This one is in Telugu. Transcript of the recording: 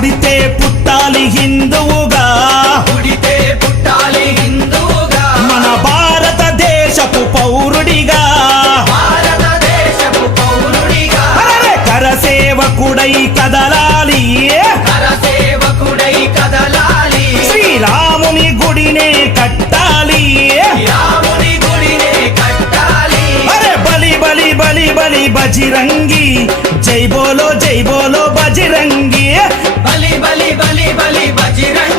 పుడితే పుట్టాలి హిందువుగా, పుడితే పుట్టాలి హిందువుగా, మన భారతదేశపు పౌరుడిగా, భారతదేశపు పౌరుడిగా, అరే కరసేవకుడై కదలాలి, కరసేవకుడై కదలాలి, శ్రీరాముని గుడినే కట్టాలి, రాముని గుడినే కట్టాలి. అరే బలి బలి బలి బలి బజరంగి, జై బోలో బజరంగి, బలి బలి బలి బలి బజరంగి.